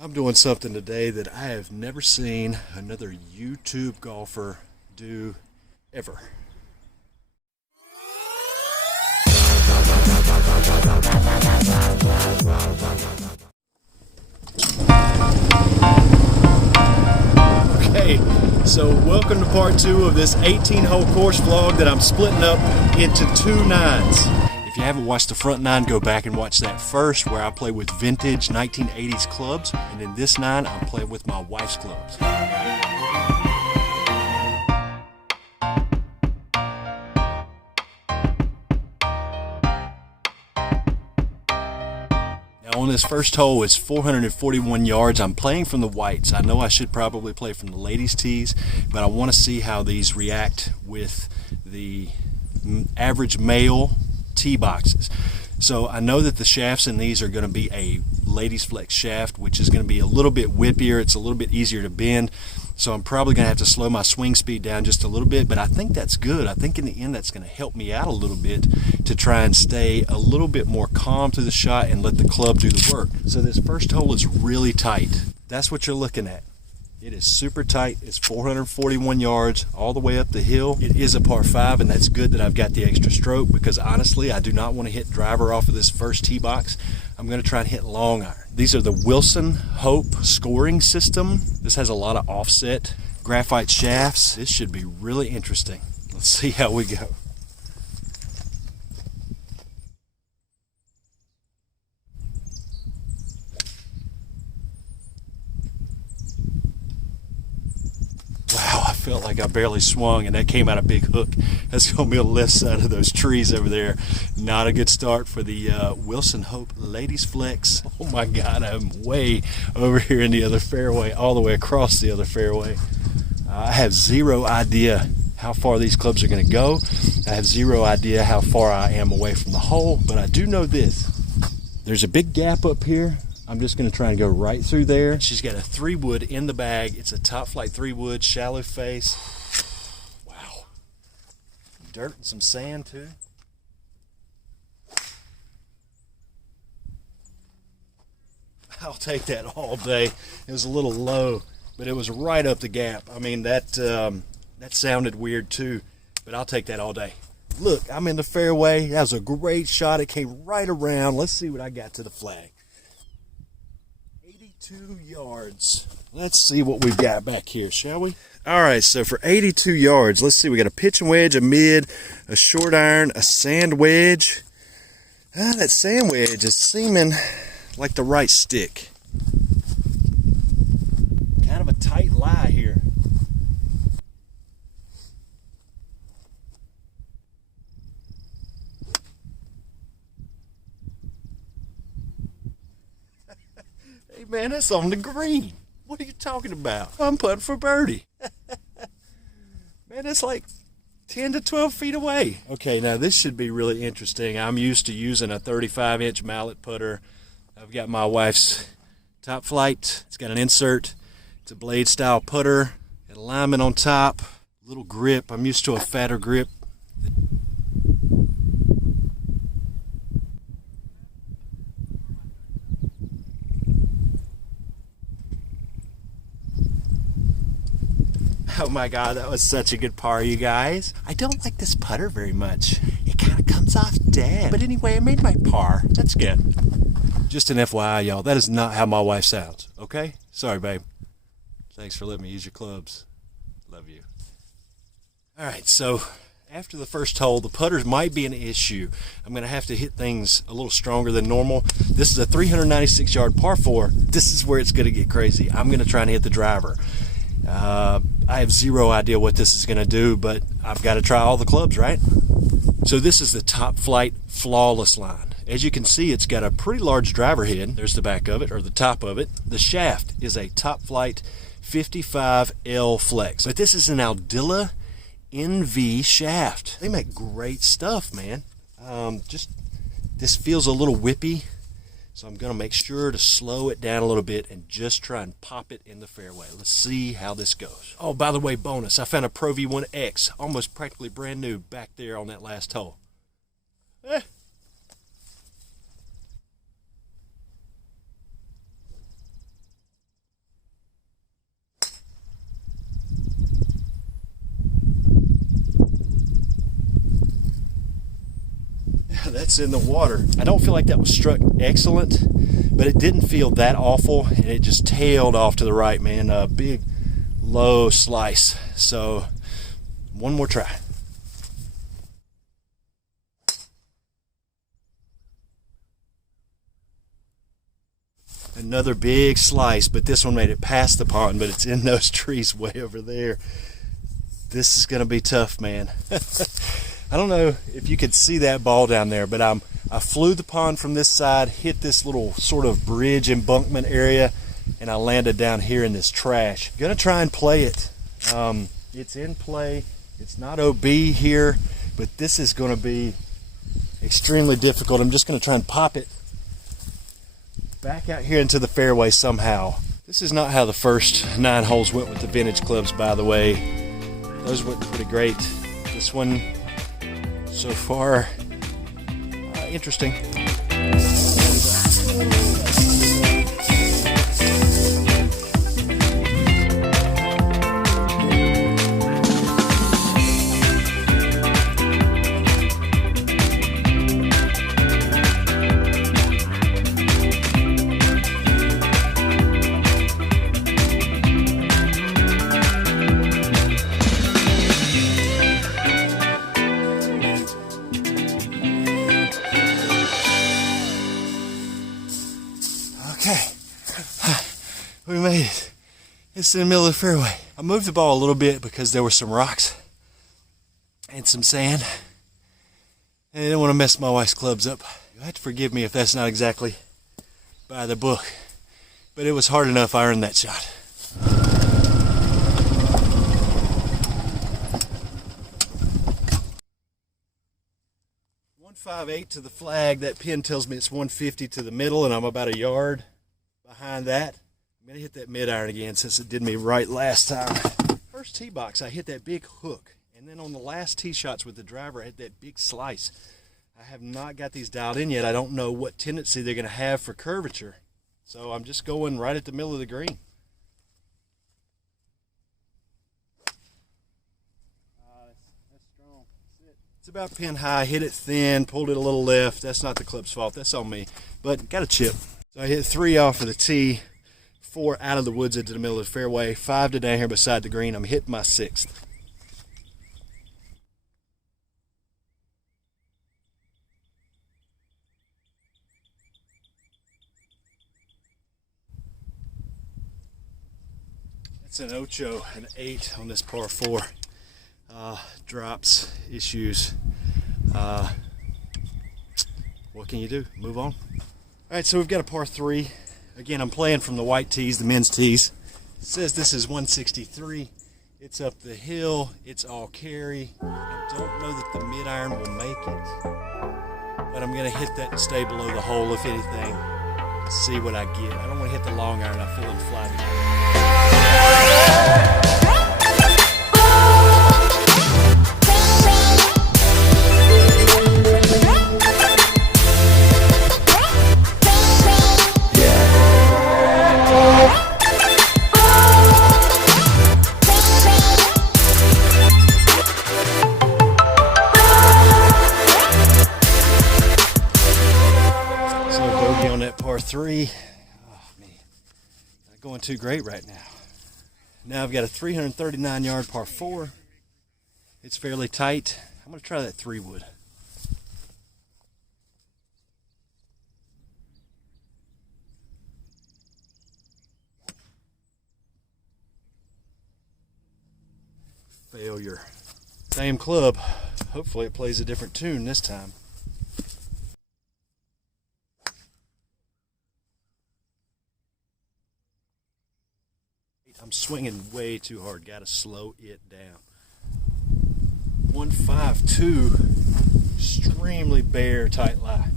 I'm doing something today that I have never seen another YouTube golfer do ever. Okay, so welcome to part 2 of this 18-hole course vlog that I'm splitting up into 2 nines. If you haven't watched the front 9, go back and watch that first, where I play with vintage 1980s clubs, and in this 9 I'm playing with my wife's clubs. Now on this first hole, it's 441 yards. I'm playing from the whites. I know I should probably play from the ladies' tees, but I want to see how these react with the average male tee boxes. So I know that the shafts in these are going to be a ladies flex shaft, which is going to be a little bit whippier. It's a little bit easier to bend. So I'm probably going to have to slow my swing speed down just a little bit, but I think that's good. I think in the end that's going to help me out a little bit to try and stay a little bit more calm through the shot and let the club do the work. So this first hole is really tight. That's what you're looking at. It is super tight. It's 441 yards all the way up the hill. It is a par 5, and that's good that I've got the extra stroke, because honestly I do not want to hit driver off of this first tee box. I'm going to try and hit long iron. These are the Wilson Hope scoring system. This has a lot of offset graphite shafts. This should be really interesting. Let's see how we go. I felt like I barely swung, and that came out a big hook. That's going to be on the left side of those trees over there. Not a good start for the Wilson Hope Ladies Flex. Oh my God, I'm way over here in the other fairway, all the way across the other fairway. I have zero idea how far these clubs are going to go. I have zero idea how far I am away from the hole, but I do know this. There's a big gap up here. I'm just going to try and go right through there. She's got a 3-wood in the bag. It's a top flight 3-wood, shallow face. Wow. Dirt and some sand too. I'll take that all day. It was a little low, but it was right up the gap. I mean, that sounded weird too, but I'll take that all day. Look, I'm in the fairway. That was a great shot. It came right around. Let's see what I got to the flag. 82 yards. Let's see what we've got back here, shall we? All right, so for 82 yards, let's see. We got a pitching wedge, a mid, a short iron, a sand wedge. That sand wedge is seeming like the right stick. Kind of a tight lie here. Hey man, that's on the green. What are you talking about? I'm putting for birdie. Man, that's like 10 to 12 feet away. Okay, now this should be really interesting. I'm used to using a 35-inch mallet putter. I've got my wife's Top Flight. It's got an insert. It's a blade style putter. Got alignment on top. Little grip. I'm used to a fatter grip. Oh my God, that was such a good par, you guys. I don't like this putter very much. It kind of comes off dead. But anyway, I made my par. That's good. Just an FYI, y'all, that is not how my wife sounds, okay? Sorry, babe. Thanks for letting me use your clubs. Love you. All right, so after the first hole, the putters might be an issue. I'm going to have to hit things a little stronger than normal. This is a 396-yard par 4. This is where it's going to get crazy. I'm going to try and hit the driver. I have zero idea what this is going to do, but I've got to try all the clubs, right? So this is the Top Flight Flawless line. As you can see, it's got a pretty large driver head. There's the back of it, or the top of it. The shaft is a Top Flight 55L Flex, but this is an Aldila NV shaft. They make great stuff, man. Just this feels a little whippy. So I'm going to make sure to slow it down a little bit and just try and pop it in the fairway. Let's see how this goes. Oh, by the way, bonus. I found a Pro V1X, almost practically brand new, back there on that last hole. that's in the water. I don't feel like that was struck excellent, but it didn't feel that awful, and it just tailed off to the right, man. A big, low slice. So, one more try. Another big slice, but this one made it past the pond, but it's in those trees way over there. This is going to be tough, man. I don't know if you could see that ball down there, but I flew the pond from this side, hit this little sort of bridge embankment area, and I landed down here in this trash. Gonna try and play it. It's in play. It's not OB here, but this is going to be extremely difficult. I'm just going to try and pop it back out here into the fairway somehow. This is not how the first 9 holes went with the vintage clubs, by the way. Those went pretty great. This one, so far, interesting. We made it. It's in the middle of the fairway. I moved the ball a little bit because there were some rocks and some sand, and I didn't want to mess my wife's clubs up. You have to forgive me if that's not exactly by the book, but it was hard enough. I earned that shot. .158 to the flag. That pin tells me it's 150 to the middle, and I'm about a yard behind that. I'm going to hit that mid iron again since it did me right last time. First tee box, I hit that big hook. And then on the last tee shots with the driver, I hit that big slice. I have not got these dialed in yet. I don't know what tendency they're going to have for curvature. So I'm just going right at the middle of the green. That's strong. It's about pin high. Hit it thin, pulled it a little left. That's not the club's fault. That's on me. But got a chip. So I hit 3 off of the tee. 4 out of the woods into the middle of the fairway, 5 to down here beside the green. I'm hitting my 6th. It's an ocho, an 8 on this par 4. Drops, issues. What can you do? Move on. All right, so we've got a par 3. Again, I'm playing from the white tees, the men's tees. It says this is 163. It's up the hill. It's all carry. I don't know that the mid iron will make it, but I'm going to hit that and stay below the hole, if anything. See what I get. I don't want to hit the long iron. I feel it fly together. On that par 3. Oh man, not going too great right now. Now I've got a 339 yard par 4. It's fairly tight. I'm going to try that 3-wood. Failure. Same club. Hopefully it plays a different tune this time. I'm swinging way too hard. Got to slow it down. 152. Extremely bare tight lie.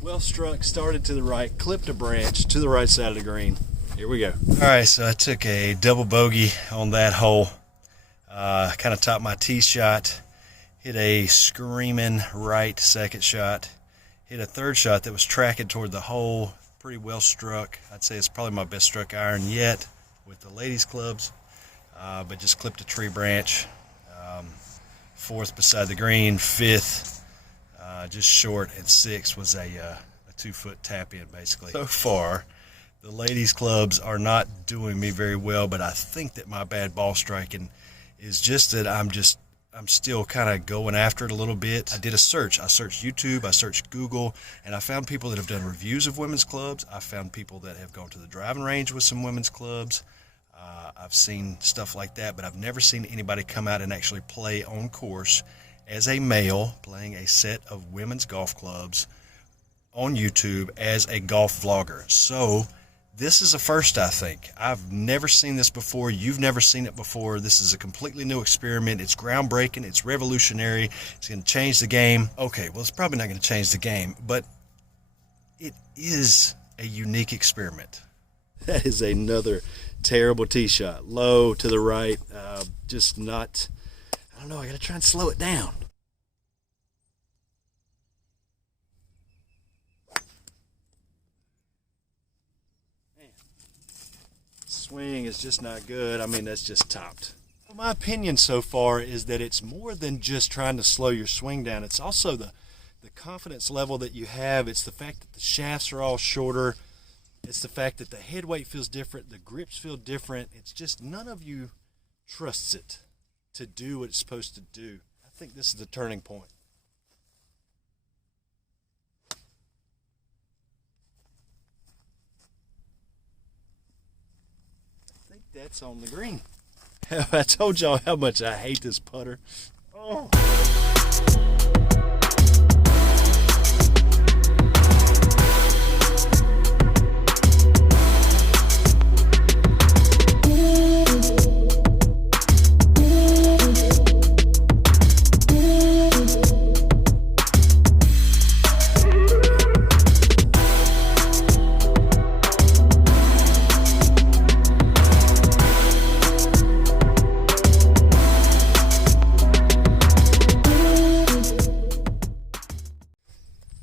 Well struck. Started to the right. Clipped a branch to the right side of the green. Here we go. All right, so I took a double bogey on that hole. Kind of topped my tee shot. Hit a screaming right second shot. Hit a third shot that was tracking toward the hole. Pretty well struck. I'd say it's probably my best struck iron yet with the ladies' clubs. but just clipped a tree branch. Fourth beside the green, fifth just short, and sixth was a 2-foot tap in basically. So far, the ladies' clubs are not doing me very well, but I think that my bad ball striking is just that I'm still kind of going after it a little bit. I did a search. I searched YouTube, I searched Google, and I found people that have done reviews of women's clubs. I found people that have gone to the driving range with some women's clubs. I've seen stuff like that, but I've never seen anybody come out and actually play on course as a male playing a set of women's golf clubs on YouTube as a golf vlogger. So this is a first, I think. I've never seen this before. You've never seen it before. This is a completely new experiment. It's groundbreaking. It's revolutionary. It's going to change the game. Okay, well, it's probably not going to change the game, but it is a unique experiment. That is another terrible tee shot. Low to the right. Just not, I don't know, I got to try and slow it down. Swing is just not good. I mean, that's just topped. Well, my opinion so far is that it's more than just trying to slow your swing down. It's also the confidence level that you have. It's the fact that the shafts are all shorter. It's the fact that the head weight feels different. The grips feel different. It's just none of you trusts it to do what it's supposed to do. I think this is the turning point. That's on the green. I told y'all how much I hate this putter. Oh.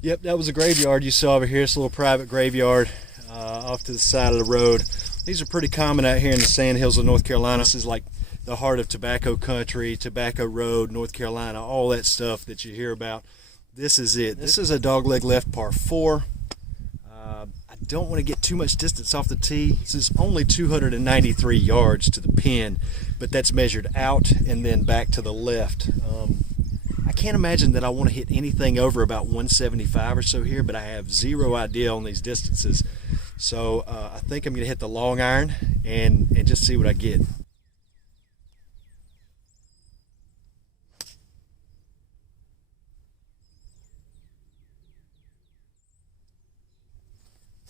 Yep, that was a graveyard you saw over here. It's a little private graveyard off to the side of the road. These are pretty common out here in the sand hills of North Carolina. This is like the heart of tobacco country, Tobacco Road, North Carolina, all that stuff that you hear about. This is it. This is a dogleg left par 4. I don't want to get too much distance off the tee. This is only 293 yards to the pin, but that's measured out and then back to the left. I can't imagine that I want to hit anything over about 175 or so here, but I have zero idea on these distances. So I think I'm going to hit the long iron and just see what I get.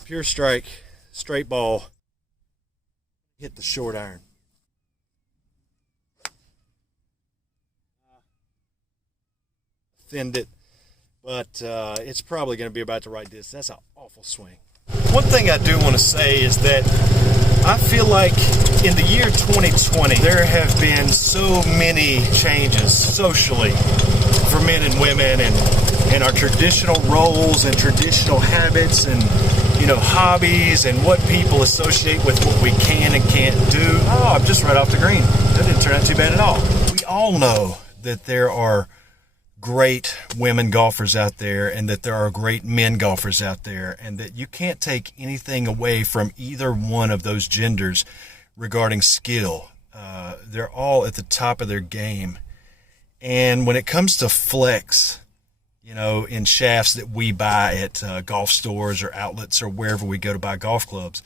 Pure strike, straight ball, hit the short iron. Thinned it, but it's probably going to be about the right distance. That's an awful swing. One thing I do want to say is that I feel like in the year 2020 there have been so many changes socially for men and women, and our traditional roles and traditional habits and hobbies and what people associate with what we can and can't do. Oh, I'm just right off the green. That didn't turn out too bad at all. We all know that there are great women golfers out there and that there are great men golfers out there, and that you can't take anything away from either one of those genders regarding skill. They're all at the top of their game. And when it comes to flex, in shafts that we buy at golf stores or outlets or wherever we go to buy golf clubs,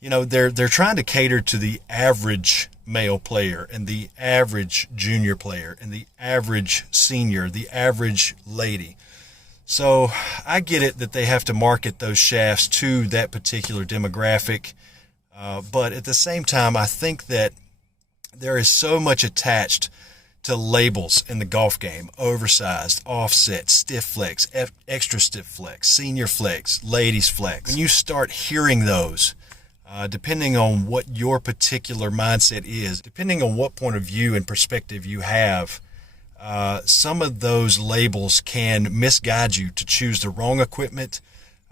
they're trying to cater to the average male player and the average junior player and the average senior, the average lady. So I get it that they have to market those shafts to that particular demographic. But at the same time, I think that there is so much attached to labels in the golf game: oversized, offset, stiff flex, extra stiff flex, senior flex, ladies flex. When you start hearing those, depending on what your particular mindset is, depending on what point of view and perspective you have, some of those labels can misguide you to choose the wrong equipment,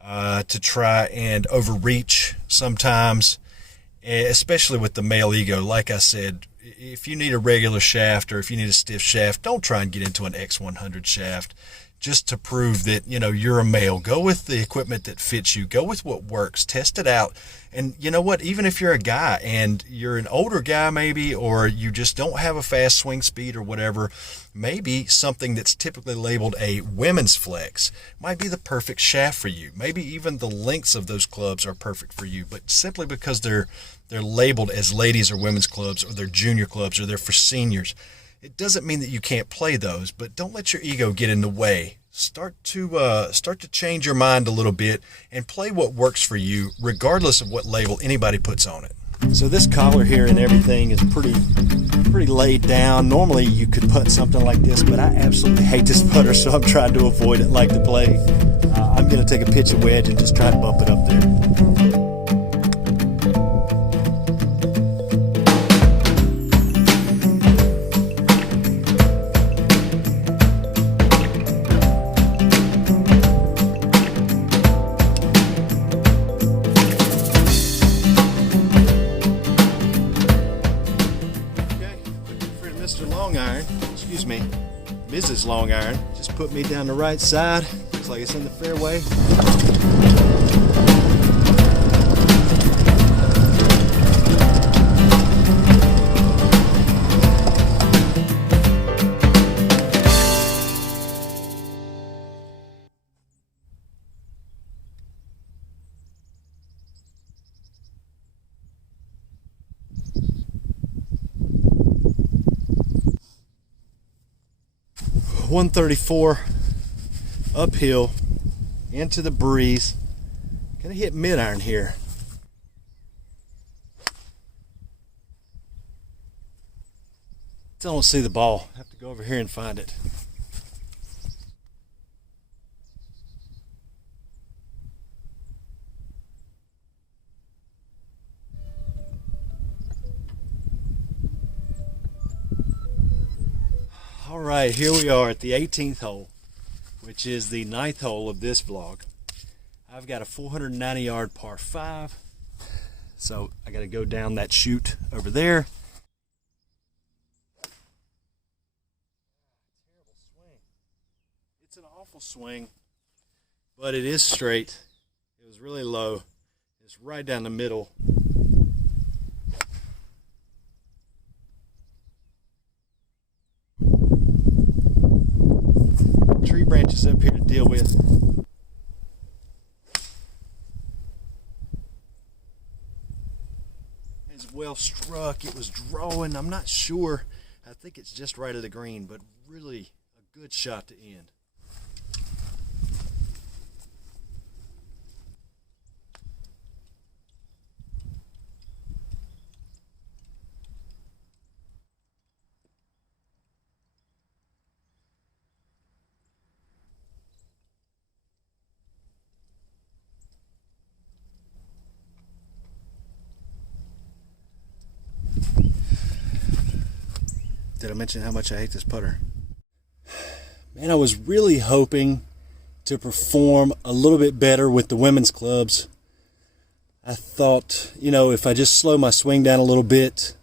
to try and overreach sometimes, especially with the male ego. Like I said, If you need a regular shaft or if you need a stiff shaft, don't try and get into an X100 shaft just to prove that, you're a male. Go with the equipment that fits you. Go with what works. Test it out. And you know what? Even if you're a guy and you're an older guy maybe, or you just don't have a fast swing speed or whatever, maybe something that's typically labeled a women's flex might be the perfect shaft for you. Maybe even the lengths of those clubs are perfect for you, but simply because they're labeled as ladies or women's clubs, or they're junior clubs, or they're for seniors, it doesn't mean that you can't play those. But don't let your ego get in the way. Start to change your mind a little bit and play what works for you, regardless of what label anybody puts on it. So this collar here and everything is pretty laid down. Normally you could putt something like this, but I absolutely hate this putter, so I'm trying to avoid it like the plague. I'm going to take a pitch and wedge and just try to bump it up there. 'Mrs. Long Iron just put me down the right side. Looks like it's in the fairway. .134 uphill into the breeze. Gonna hit mid iron here. Still don't see the ball. Have to go over here and find it. All right, here we are at the 18th hole, which is the 9th hole of this vlog. I've got a 490 yard par 5, so I got to go down that chute over there. Terrible swing. It's an awful swing, but it is straight. It was really low. It's right down the middle. Tree branches up here to deal with. It's well struck. It was drawing. I'm not sure. I think it's just right of the green, but really a good shot to end. Did I mention how much I hate this putter? Man, I was really hoping to perform a little bit better with the women's clubs. I thought, if I just slow my swing down a little bit,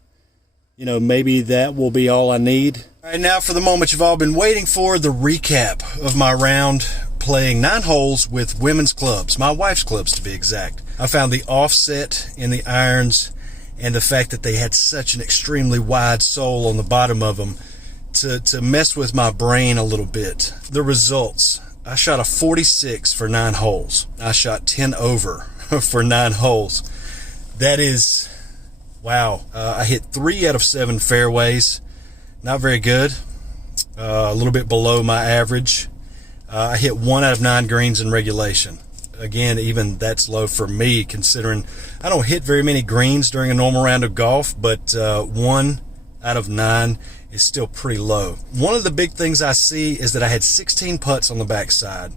maybe that will be all I need. All right, now for the moment you've all been waiting for, the recap of my round playing 9 holes with women's clubs, my wife's clubs to be exact. I found the offset in the irons and the fact that they had such an extremely wide sole on the bottom of them to mess with my brain a little bit. The results: I shot a 46 for 9 holes. I shot 10 over for 9 holes. That is, wow. I hit 3 out of 7 fairways. Not very good. A little bit below my average. I hit 1 out of 9 greens in regulation. Again, even that's low for me, considering I don't hit very many greens during a normal round of golf, but 1 out of 9 is still pretty low. One of the big things I see is that I had 16 putts on the backside.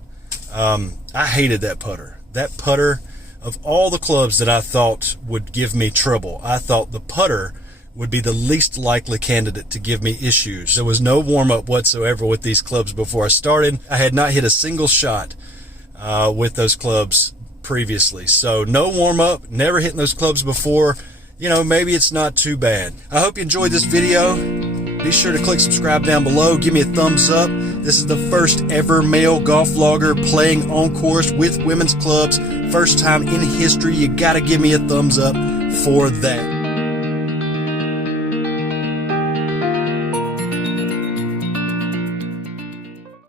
I hated that putter. That putter, of all the clubs that I thought would give me trouble, I thought the putter would be the least likely candidate to give me issues. There was no warm-up whatsoever with these clubs before I started. I had not hit a single shot with those clubs previously, so no warm-up, never hitting those clubs before. maybe it's not too bad. I hope you enjoyed this video. Be sure to click subscribe down below. Give me a thumbs up. This is the first ever male golf vlogger playing on course with women's clubs. First time in history. You gotta give me a thumbs up for that.